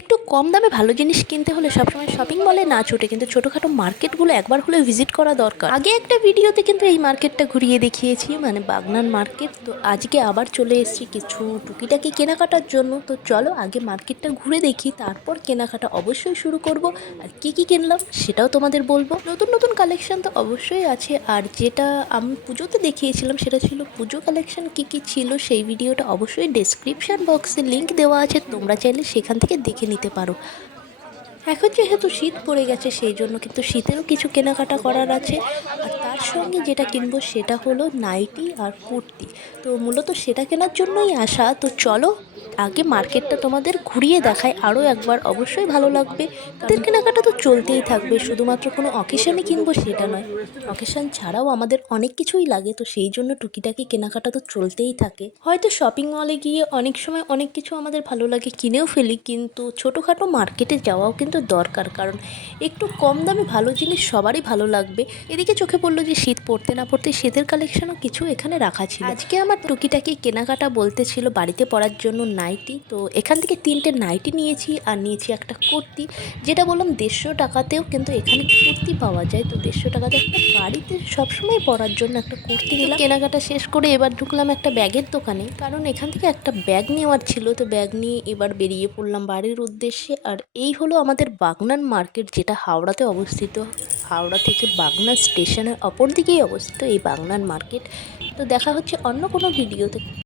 একটু কম দামে ভালো জিনিস কিনতে হলে সবসময় শপিং মলে না ছুটে কিন্তু ছোটোখাটো মার্কেটগুলো একবার হলে ভিজিট করা দরকার। আগে একটা ভিডিওতে কিন্তু এই মার্কেটটা ঘুরিয়ে দেখিয়েছি, মানে বাগনান মার্কেট। তো আজকে আবার চলে এসেছি কিছু টুকিটাকি কেনাকাটার জন্য। তো চলো আগে মার্কেটটা ঘুরে দেখি, তারপর কেনাকাটা অবশ্যই শুরু করব। আর কি কি কিনলাম সেটাও তোমাদের বলবো। নতুন নতুন কালেকশন তো অবশ্যই আছে, আর যেটা আমি পুজোতে দেখিয়েছিলাম সেটা ছিল পুজো কালেকশন। কি কি ছিল সেই ভিডিওটা অবশ্যই ডেসক্রিপশন বক্সে লিংক দেওয়া আছে, তোমরা চাইলে সেখান থেকে দেখে নিতে পারো। এখন যেহেতু শীত পড়ে গেছে সেই জন্য কিন্তু শীতেরও কিছু কেনাকাটা করার আছে। আর তার সঙ্গে যেটা কিনবো সেটা হলো নাইটি আর কুর্তি। তো মূলত সেটা কেনার জন্যই আসা। তো চলো আগে মার্কেটটা তোমাদের ঘুরিয়ে দেখাই আরও একবার, অবশ্যই ভালো লাগবে। তাদের কেনাকাটা তো চলতেই থাকবে, শুধুমাত্র কোনো অকেশানে কিনবো সেটা নয়, অকেশান ছাড়াও আমাদের অনেক কিছুই লাগে। তো সেই জন্য টুকিটাকি কেনাকাটা তো চলতেই থাকে। হয়তো শপিং মলে গিয়ে অনেক সময় অনেক কিছু আমাদের ভালো লাগে কিনেও ফেলি, কিন্তু ছোটোখাটো মার্কেটে যাওয়াও কিন্তু দরকার, কারণ একটু কম দামে ভালো জিনিস সবারই ভালো লাগবে। এদিকে চোখে পড়লো যে শীত পড়তে না পড়তে শীতের কালেকশনও কিছু এখানে রাখা ছিল। আজকে আমার টুকিটাকি কেনাকাটা বলতে ছিল বাড়িতে পরার জন্য নাইটি। তো এখান থেকে 3টে নাইটি নিয়েছি আর নিয়েছি একটা কুর্তি। যেটা বললাম 150 টাকাতেও কিন্তু এখানে কুর্তি পাওয়া যায়। তো 150 টাকাতে একটা বাড়িতে সবসময় পরার জন্য একটা কুর্তি নিলাম। কেনাকাটা শেষ করে এবার ঢুকলাম একটা ব্যাগের দোকানে, কারণ এখান থেকে একটা ব্যাগ নেওয়ার ছিল। তো ব্যাগ নিয়ে এবার বেরিয়ে পড়লাম বাড়ির উদ্দেশ্যে। আর এই হলো আমাদের বাগনান মার্কেট, যেটা হাওড়াতে অবস্থিত। হাওড়া থেকে বাগনান স্টেশনের অপর দিকেই অবস্থিত এই বাগনান মার্কেট। তো দেখা হচ্ছে অন্য কোনো ভিডিওতে।